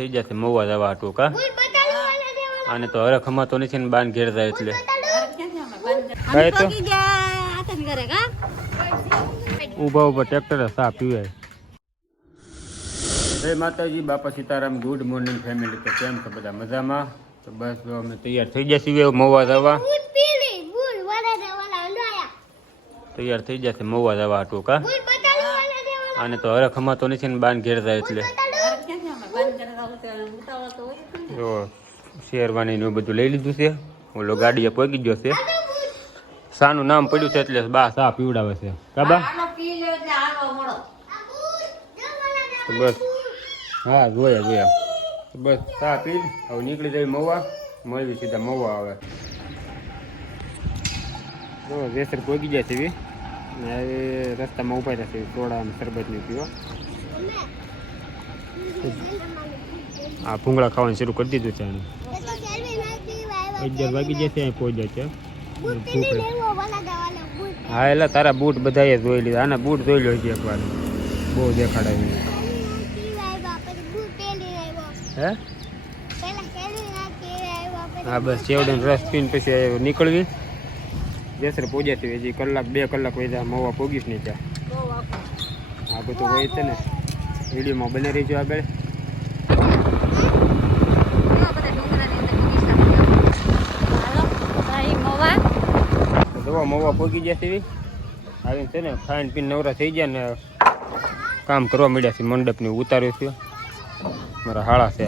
થઈ જશે મવા જવા હાટું કા આને તો હરખ હમાતો નથી ને બાન ઘેર જાય એટલે ઉભા ઉભા ટ્રેક્ટર સા પીવે. જય માતાજી, બાપા સીતારામ. Good morning family. તો કેમ છો બધા? મજામાં? તો બસ જો અમે તૈયાર થઈ જશે મવા જવા. તૈયાર થઈ જશે મવા જવા હાટું કા આને તો હરખ હમાતો નથી ને બાન ઘેર જાય એટલે જો શેરવાની ને બધું લઈ લીધું છે. ઓલો ગાડીએ પહોંચી ગયો છે. સાનું નામ પડ્યું છે એટલે બા સા પીવડાવે છે કાબા. તો બસ હા જોયા તો બસ સા પી હવે નીકળી જાય મવા. મળવી સીધા મવા આવે. જો વેસર પહોંચી જાય છે હવે રસ્તામાં ઉભા થશે સોડા અને શરબત નહીં પીવો. આ ભૂંગળા ખાવાનું શરૂ કરી દીધું છે એને. 11 વાગી જશે અહીં પહોંચ્યા છે. હા એટલે તારા બૂટ બધાએ જોઈ લીધા. આના બૂટ જોઈ લો છે એકવાર. બહુ દેખાડાય હે. હા બસ ચેવડે રસ પીને પછી નીકળવી. જેસર પહોંચ્યા હજી કલાક 2 કલાક વૈધા મવા પોગીશ નહીં ત્યાં. આ બધું હોય છે ને વિડીયોમાં બને રહીજો આગળ. મવા પોગી જશે આવીને છે ને ખાઈને પીને નવરા થઈ ગયા ને કામ કરવા મળ્યા છે. મંડપની ઉતાર્યું છે મારા હાળા છે.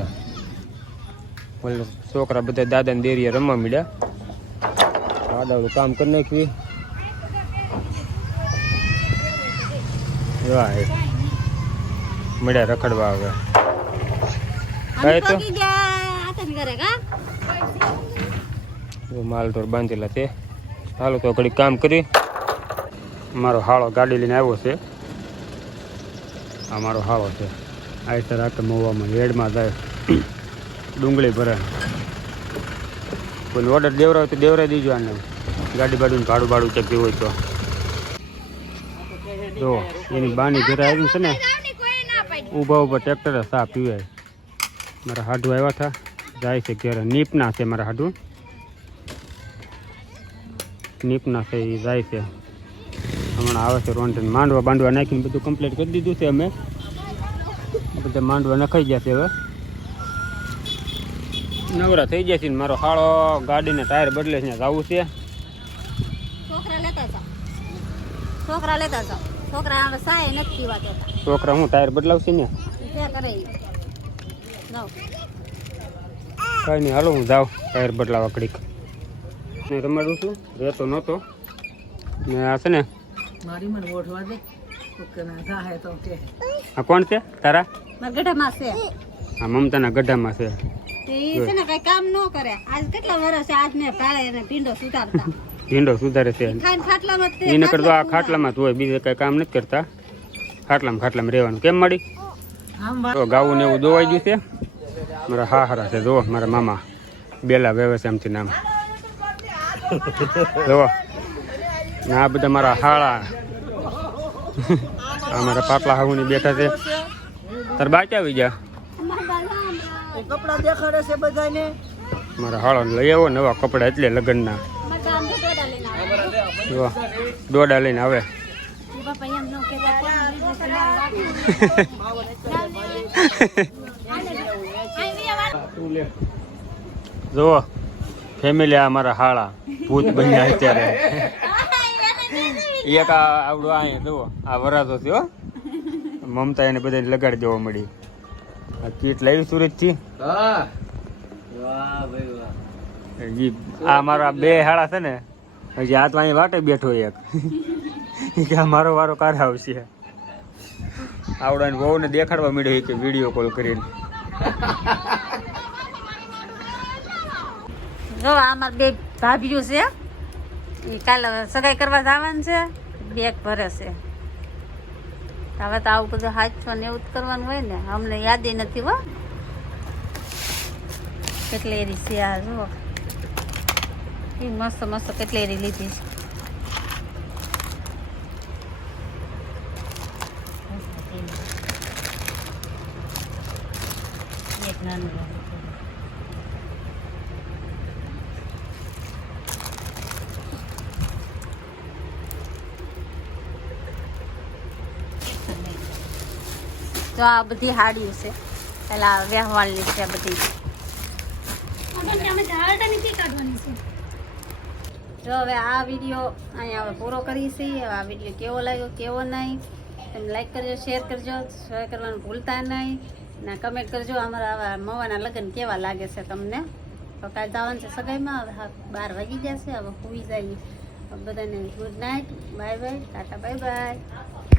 છોકરા બધા દાદા ને દેરીએ રમવા મળ્યા. દાદાનું કામ કરી નાખ્યું. મળ્યા રખડવા આવે તો માલઢોર બાંધેલા છે. હાલો તો ઘડી કામ કરી. મારો હાળો ગાડી લઈને આવ્યો છે. આ મારો હાળો છે. આ રીતે રાતે મવામાં હેડમાં જાય ડુંગળી ભરે. કોઈ ઓર્ડર દેવરાય તો દેવરાઈ દીજો આને. ગાડી બાડીનું ભાડું ચકતી હોય તો જો એની બાની ઘરે આવી છે ને ઊભા ટ્રેક્ટર સા પીવે. મારા હાડું આવ્યા હતા જાય છે ઘરે. નીપના છે મારા હાડું. નીપના છે એ જાય છે હમણાં આવે છે. રોંઢન માંડવા બાંડવા નાખીને બધું કમ્પ્લીટ કરી દીધું છે અમે. બધા માંડવા નખાઈ જશે હવે નવરા થઈ જશે. મારો હાળો ગાડીને ટાયર બદલે છે જવું છે. છોકરા હું ટાયર બદલાવશે ને કઈ નહીં. હાલો હું જાઉં ટાયર બદલાવા કડીક. રમાડું છું રહેતો નહોતો ને. આ છે ને આ કોણ છે તારા? હા મમતાના ગઢામાં છે. ભીંડો સુધારે છે એને કરતો આ ખાટલામાં હોય. બીજે કઈ કામ નથી કરતા. ખાટલામાં રહેવાનું. કેમ મળી ગાવું ને એવું દોવાઈ ગયું છે. મારા હારા છે જો મારા મામા બેલા વેવે છે આમથી નામ જો. આ બધા મારા હાળા. આ મારા પાટલા હાહુની બેઠા છે. તાર બાચ આવી જા કપડા દેખાડે છે બધાને. મારા હાળો લઈ આવો નવા કપડા એટલે લગ્નના. દોડા લઈને આવે. જો ફેમિલી આ મારા હાળા ભૂત બન્યા અત્યારે. એક આવડું આ જુઓ આ વરાતો થયો. મમતા એને બધાને લગાડી દેવા મળી. આ કીટ લાવી સુરત થી. આ મારા 2 હાળા છે ને હજી આ તો અહીં વાટે બેઠો એક કે મારો વારો કારે આવશે. આવડાને બહુ ને દેખાડવા મળ્યો કે વિડીયો કોલ કરીને. જો અમાર 2 ભાભીઓ છે એ કાલે સગાઈ કરવા જવાનું છે. બેગ ભરે છે. હવે તો આવું બધું હાથો ને એવું જ કરવાનું હોય ને. અમને યાદ નથી હો કેટલેરી છે. આ જો એ મસ્ત મસ્ત કેટલેરી લીધી છે. એક નાનું નાનું તો આ બધી હાડીઓ છે પેલા વ્યવહારની છે બધી. જો હવે આ વિડીયો અહીંયા હવે પૂરો કરીએ છીએ. આ વિડીયો કેવો લાગ્યો કેવો નહીં તમે લાઈક કરજો, શેર કરજો, શેર કરવાનું ભૂલતા નહીં ને કમેન્ટ કરજો અમારા આવા મવાના લગ્ન કેવા લાગે છે તમને. તો કાલે જવાનું છે સગાઈમાં. હવે 12 વાગી જશે. હવે સુઈ જઈએ. બધાને good night, bye bye, Tata bye bye.